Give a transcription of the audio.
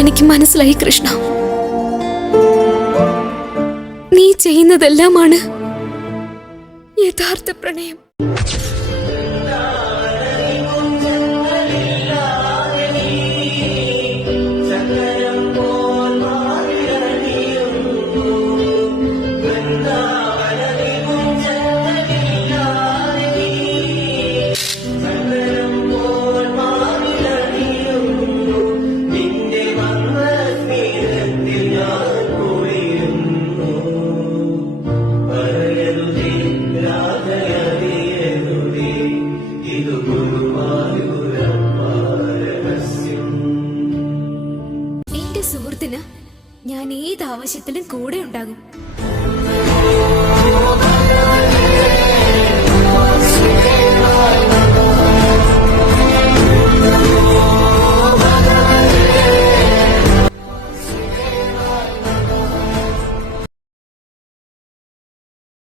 എനിക്ക് മനസ്സിലായി കൃഷ്ണ. നീ ചെയ്യുന്നതെല്ലാമാണ് യഥാർത്ഥ പ്രണയം. എന്റെ സുഹൃത്തിന് ഞാൻ ഏത് ആവശ്യത്തിലും കൂടെ ഉണ്ടാകും.